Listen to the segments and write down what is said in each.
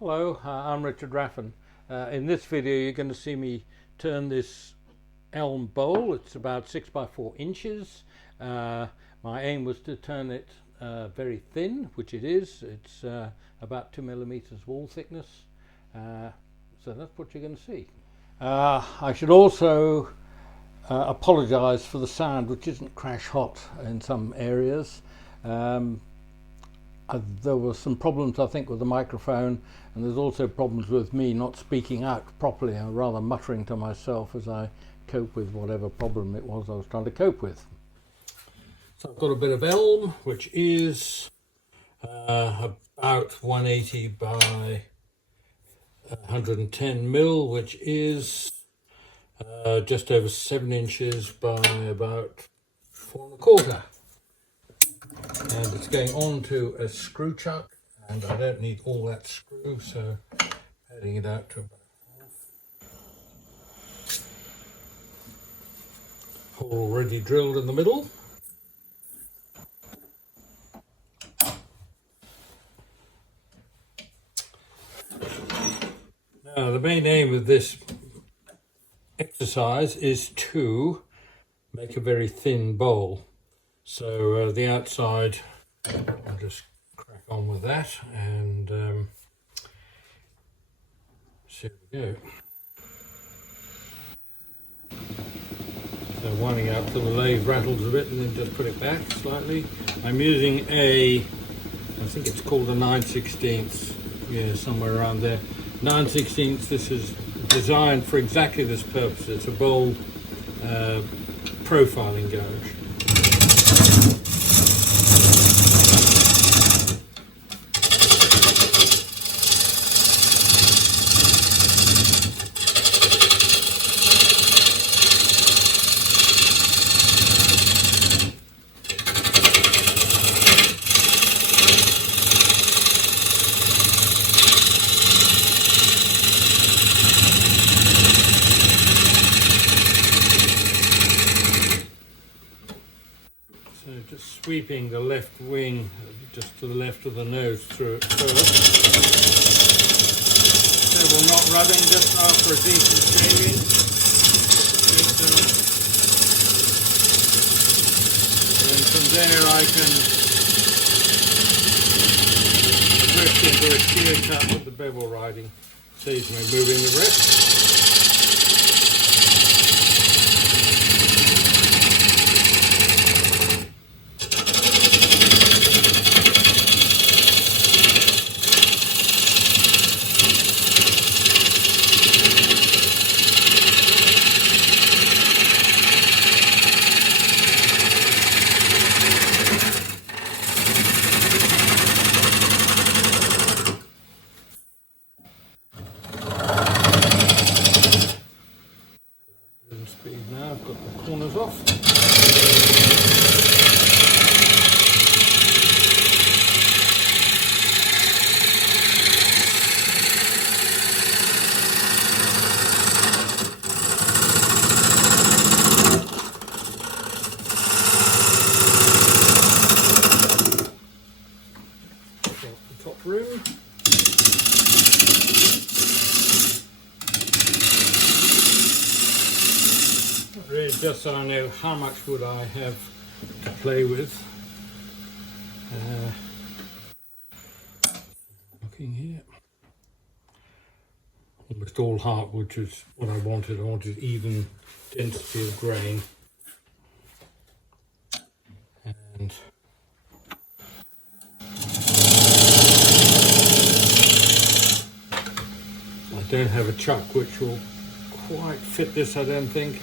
Hello, I'm Richard Raffan. In this video you're going to see me turn this elm bowl. It's about 6 by 4 inches. My aim was to turn it very thin, which it is. It's about 2 millimeters wall thickness. So that's what you're going to see. I should also apologize for the sound, which isn't crash hot in some areas. There were some problems, I think, with the microphone, and there's also problems with me not speaking out properly and rather muttering to myself as I cope with whatever problem it was I was trying to cope with. So I've got a bit of elm, which is about 180 by 110 mil, which is just over 7 inches by about 4¼ and it's going on to a screw chuck, and I don't need all that screw, so adding it out to about half. Hole already drilled in the middle. Now the main aim of this exercise is to make a very thin bowl. So the outside, I'll just crack on with that and see we go. So winding out till the lathe rattles a bit and then just put it back slightly. I'm using I think it's called a 9/16, yeah, somewhere around there. 9/16, this is designed for exactly this purpose. It's a bowl profiling gouge. So just sweeping the left wing just to the left of the nose through it first. Several not rubbing, just after a decent shaving. And then from there I can drift into a shear cut with the bevel riding. Saves me moving the rest. Speed now, I've got the corners off. Got the top room. Really, just so I know how much wood I have to play with. Looking here, almost all heart, which is what I wanted. I wanted even density of grain, and I don't have a chuck which will quite fit this, I don't think,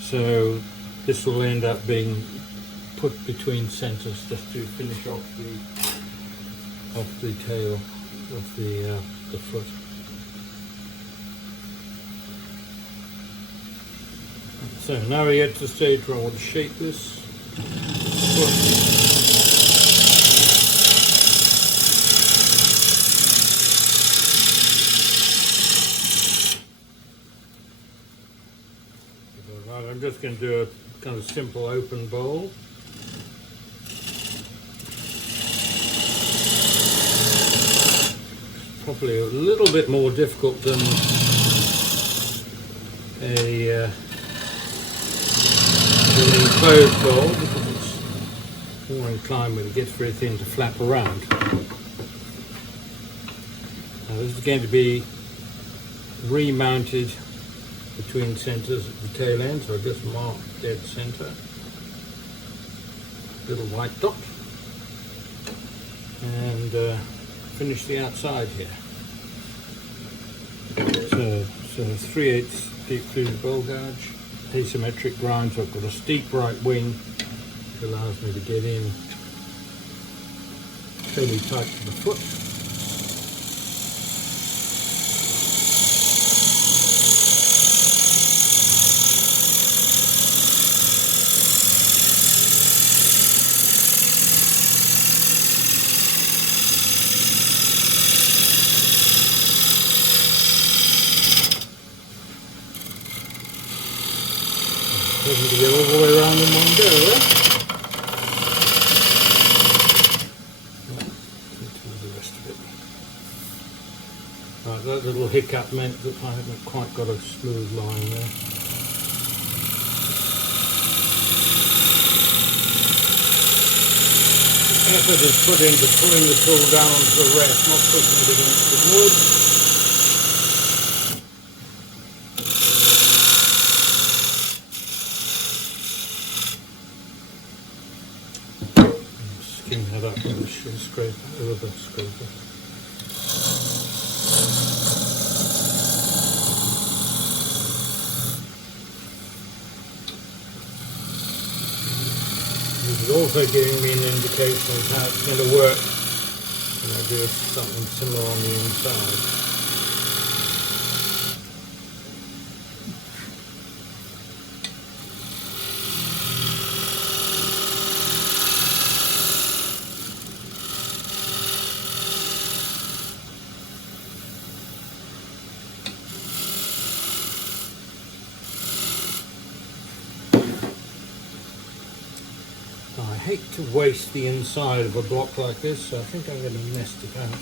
so this will end up being put between centers just to finish off the tail of the foot. So now we get to the stage where I want to shape this foot. I'm just going to do a kind of simple open bowl. probably a little bit more difficult than a an enclosed bowl, because it's more inclined when it gets very thin to flap around. Now this is going to be remounted between centres at the tail end, so I just mark dead centre, little white dot, and finish the outside here. So 3/8 deep fluted bowl gouge, asymmetric grind, so I've got a steep right wing which allows me to get in fairly tight to the foot. To get all the way around in one go, eh? The rest of it. Right, that little hiccup meant that I haven't quite got a smooth line there. The effort is put into pulling the tool down onto the rest, not pushing it against the wood. Skin that up with a short scraper, a rubber scraper. This is also giving me an indication of how it's going to work when I do something similar on the inside. I hate to waste the inside of a block like this, so I think I'm going to nest it out.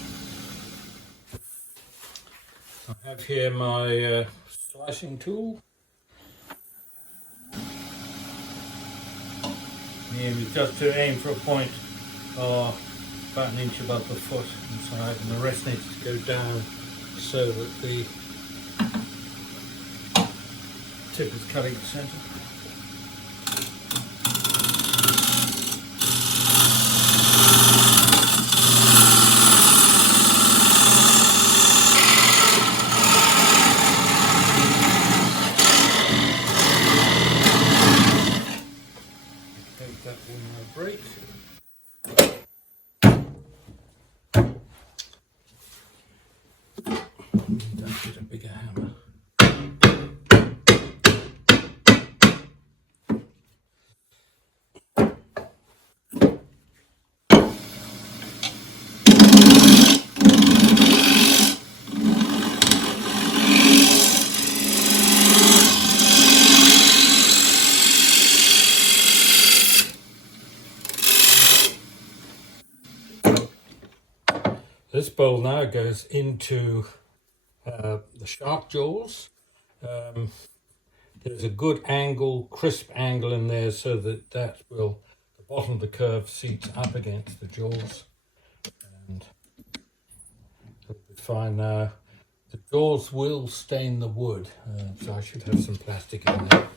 I have here my slicing tool. The aim is just to aim for a point about 1 inch above the foot inside, and the rest needs to go down so that the tip is cutting the centre. That will now break. Don't get a bigger hammer. This bowl now goes into the shark jaws. There's a good angle, crisp angle in there, so that the bottom of the curve seats up against the jaws. And it'll be fine now. The jaws will stain the wood, so I should have some plastic in there.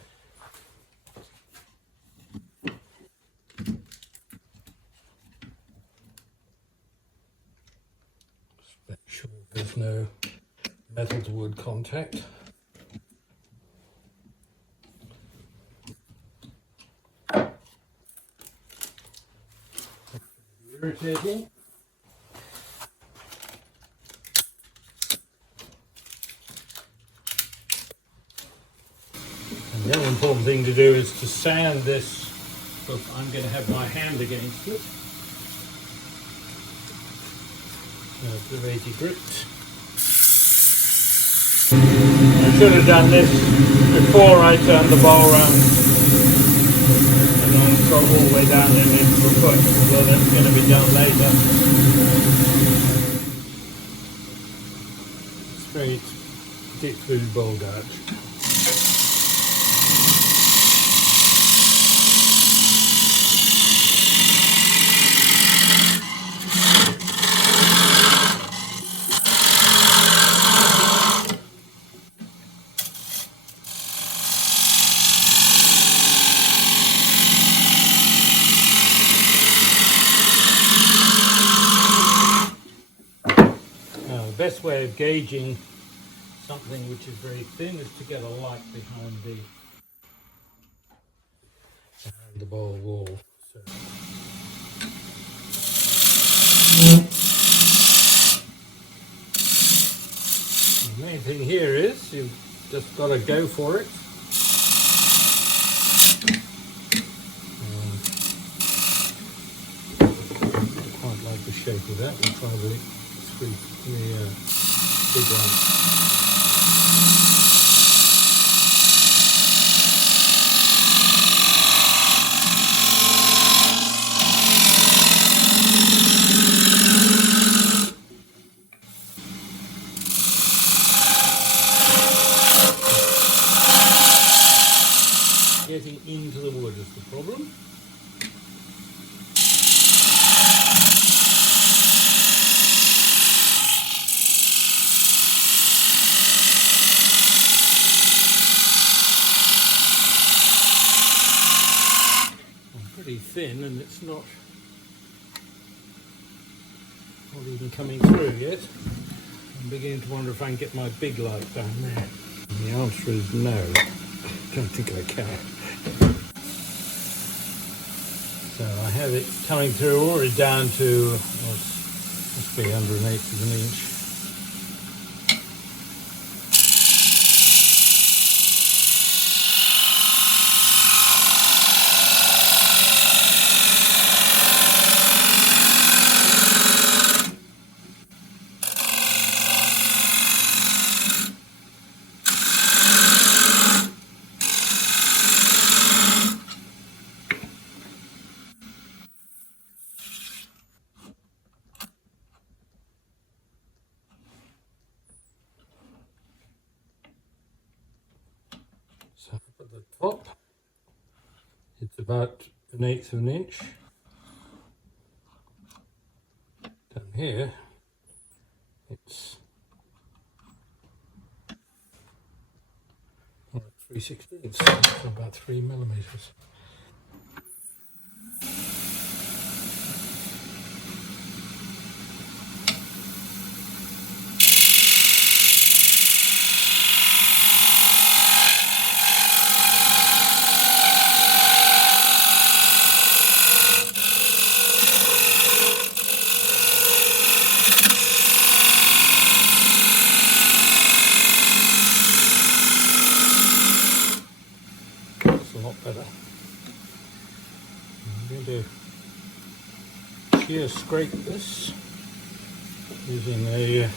Make sure there's no metal to wood contact. Irritating. And the other important thing to do is to sand this, because I'm going to have my hand against it. The 80 grit. I should have done this before I turned the bowl round and then got all the way down and into the foot, although that's going to be done later. straight deep food bowl gouge. The best way of gauging something which is very thin is to get a light behind the bowl wall. So. The main thing here is you've just got to go for it. I quite like the shape of that. We'll try the big one. Getting into the wood is the problem. Pretty thin, and it's not even coming through yet. I'm beginning to wonder if I can get my big light down there. And the answer is no. I don't think I can. So I have it coming through already down to, well, it must be under 1/8 of an inch. So at the top, it's about 1/8 of an inch. Down here, it's 3/16, so about 3 millimeters. A lot better. I'm going to shear scrape this using my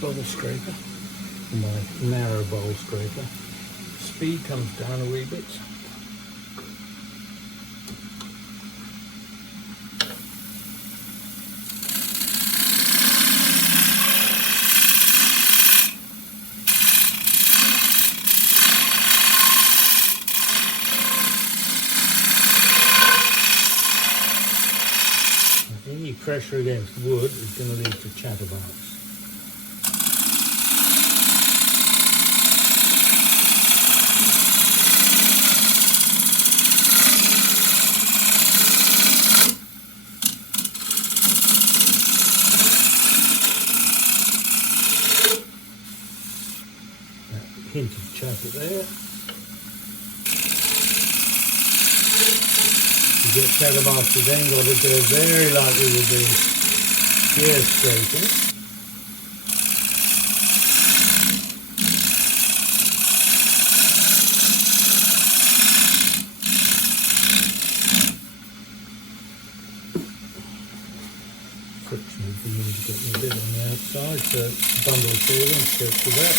bowl scraper, my narrow bowl scraper. Speed comes down a wee bit. Any pressure against wood is going to lead to chatterbox. That hint of chatter there. To get chatterbox, you then got to do very lightly with the shear scraping. Friction is beginning to get me a bit on the outside, so bundle sealing, sketch with that.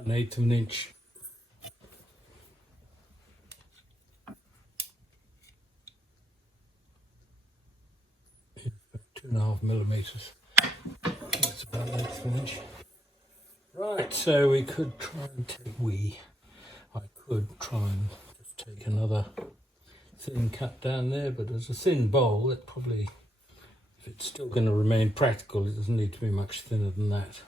about 1/8 of an inch. It's about 2.5 millimeters. That's about 1/8 of an inch. Right, so we could try and I could try and just take another thin cut down there, but as a thin bowl, it probably, if it's still going to remain practical, it doesn't need to be much thinner than that.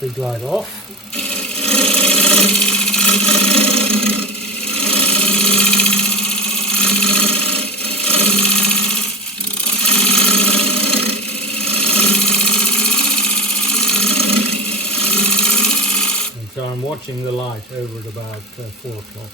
Big light off. And so I'm watching the light over at about 4 o'clock.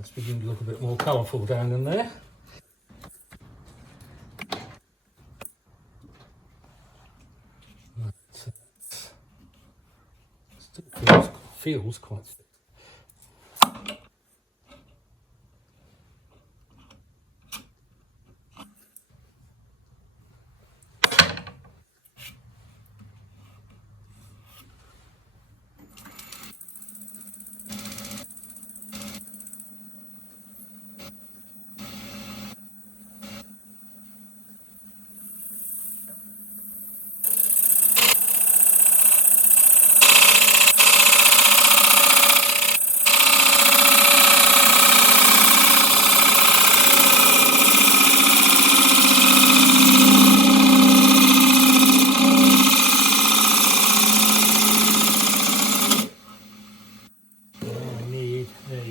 It's beginning to look a bit more colourful down in there. Right, so still feels quite thick.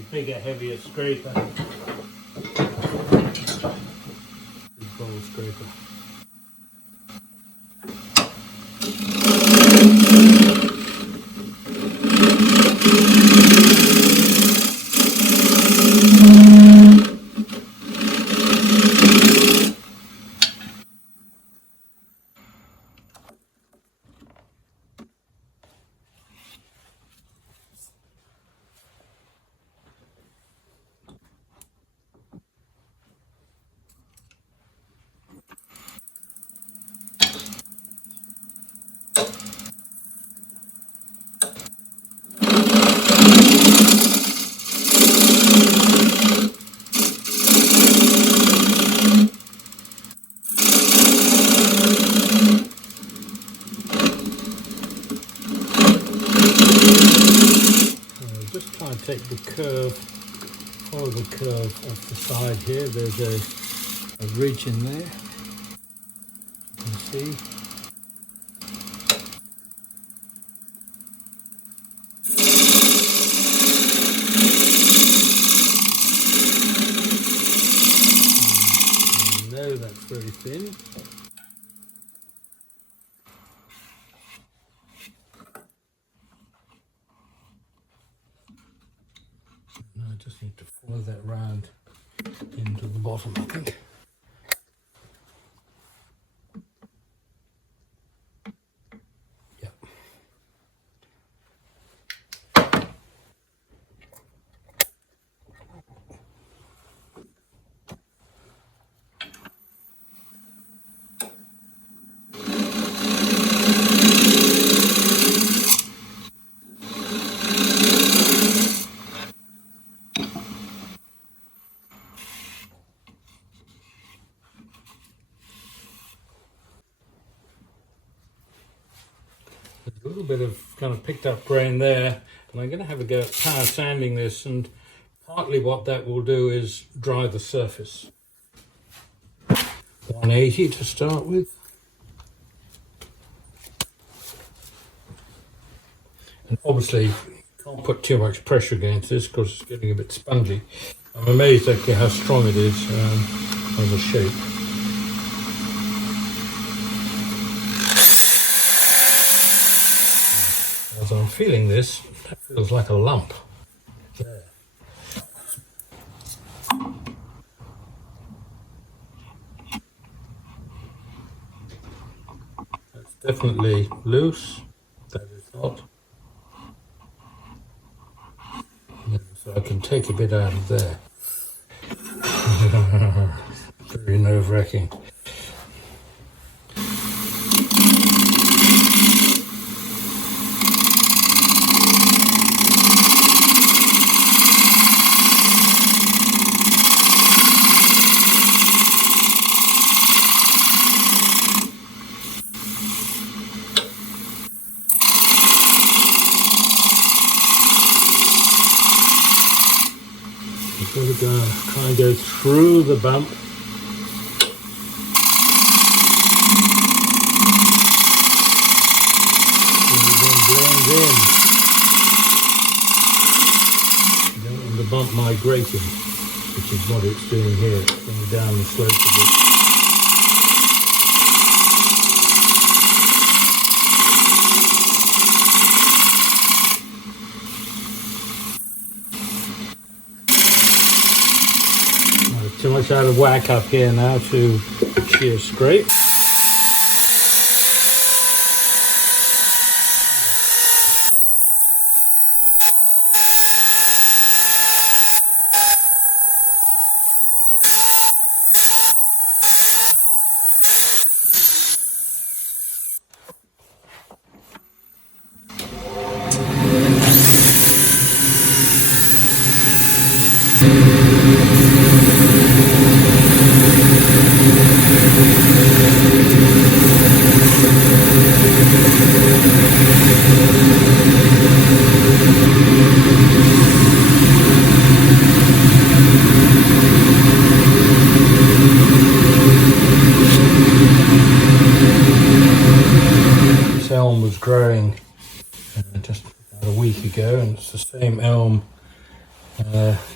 Bigger, heavier scraper. Big bowl scraper. Just try and take the curve, follow the curve off the side here. There's a ridge in there, you can see. No, that's very thin. I just need to follow that round into the bottom, I think. Yep. little bit of kind of picked up grain there, and I'm going to have a go at power sanding this, and partly what that will do is dry the surface. 180 to start with. And obviously you can't put too much pressure against this because it's getting a bit spongy. I'm amazed actually how strong it is as a shape. As I'm feeling this, that feels like a lump. There. That's definitely loose. That is not. So I can take a bit out of there. Very nerve-wracking. So we're going to try and go through the bump. And then blend in. You don't want the bump migrating, which is what it's doing here. It's going down the slope a bit. Too much out of whack up here now to shear scrape. This elm was growing just about a week ago, and it's the same elm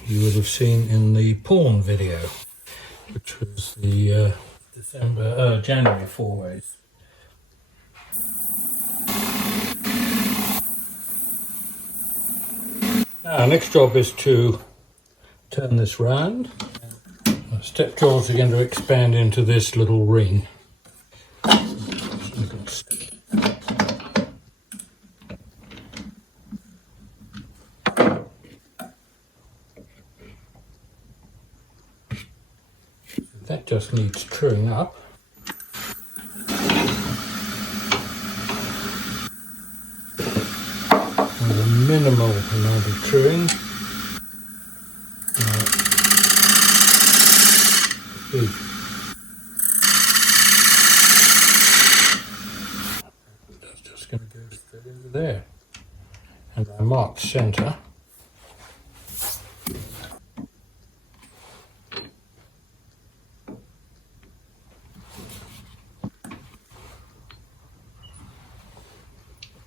you would have seen in the pawn video, which was the January 4 ways. Now, next job is to turn this round. Step jaws are going to expand into this little ring. That just needs truing up. With a minimal amount of truing. That's just going to go straight into there. And I marked center.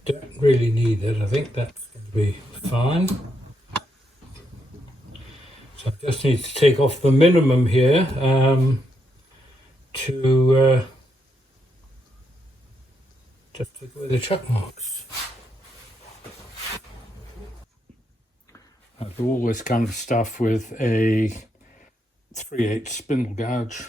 Don't really need it. I think that's going to be fine. So I just need to take off the minimum here to just take away the chuck marks. I do all this kind of stuff with a 3/8 spindle gouge.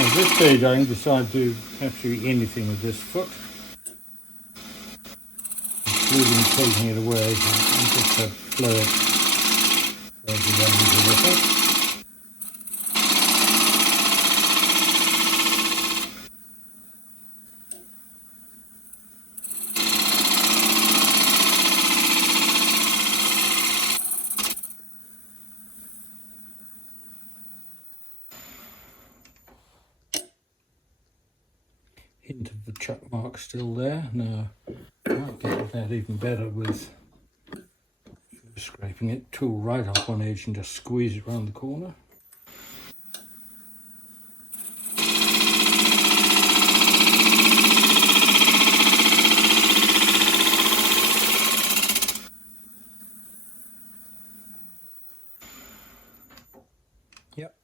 At this stage I can decide to absolutely anything with this foot, including taking it away and just to flow it further down into the foot. hint of the chuck mark still there. Now, I might get that even better with scraping it, tool right up on edge and just squeeze it around the corner. Yep.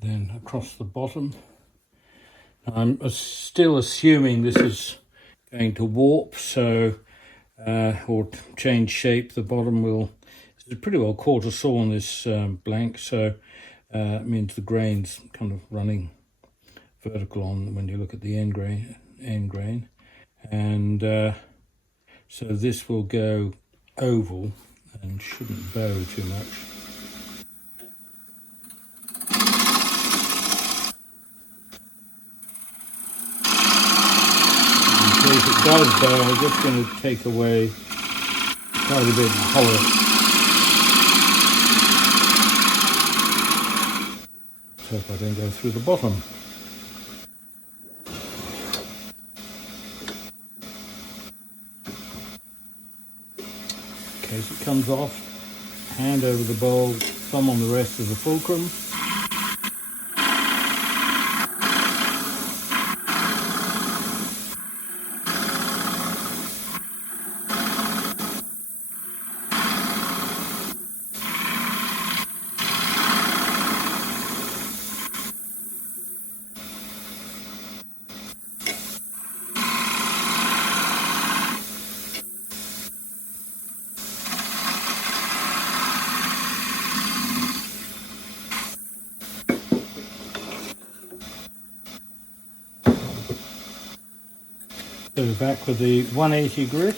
Then across the bottom. I'm still assuming this is going to warp, so or change shape. The bottom will, this is pretty well quarter saw on this blank, so it means the grain's kind of running vertical on when you look at the end grain, and so this will go oval and shouldn't bow too much. If it does bow, I'm just going to take away quite a bit of hollow. So if I don't go through the bottom. Okay, so it comes off, hand over the bowl, thumb on the rest of the fulcrum. So we're back with the 180 grit.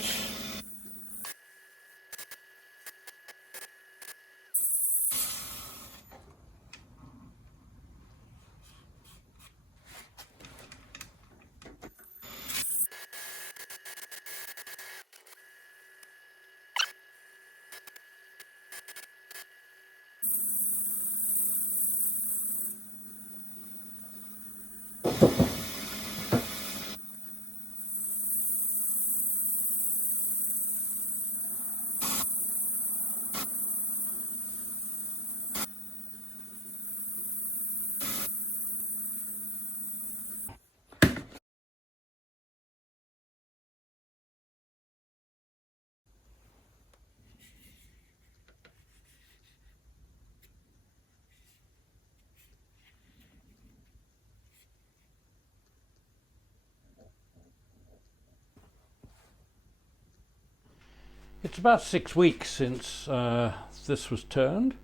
It's about 6 weeks since this was turned,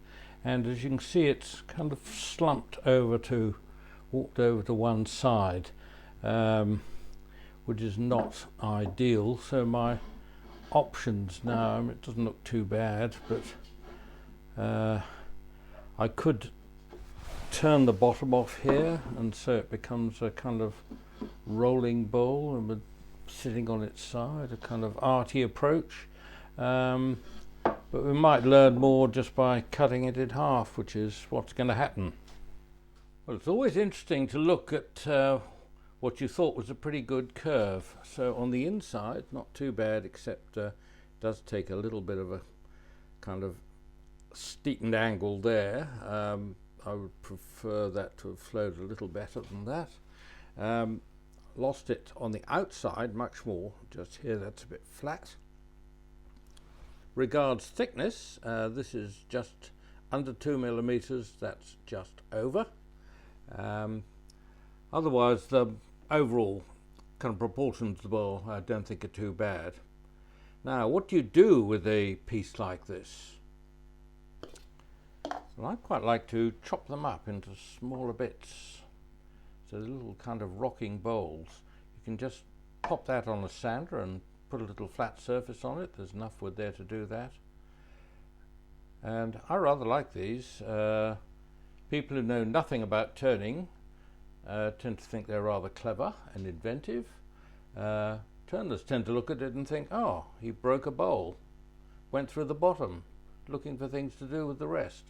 and as you can see it's kind of slumped over to, walked over to one side, which is not ideal. So my options now, it doesn't look too bad, but I could turn the bottom off here and so it becomes a kind of rolling bowl and sitting on its side, a kind of arty approach. But we might learn more just by cutting it in half, which is what's going to happen. Well, it's always interesting to look at what you thought was a pretty good curve. So on the inside, not too bad, except it does take a little bit of a kind of steepened angle there. I would prefer that to have flowed a little better than that. Lost it on the outside much more, just here that's a bit flat. Regards thickness, this is just under 2 millimeters, that's just over. Otherwise the overall kind of proportions of the bowl I don't think are too bad. Now what do you do with a piece like this? Well, I quite like to chop them up into smaller bits, so little kind of rocking bowls. You can just pop that on a sander and put a little flat surface on it. There's enough wood there to do that. And I rather like these. People who know nothing about turning tend to think they're rather clever and inventive. Turners tend to look at it and think, oh, he broke a bowl, went through the bottom, looking for things to do with the rest.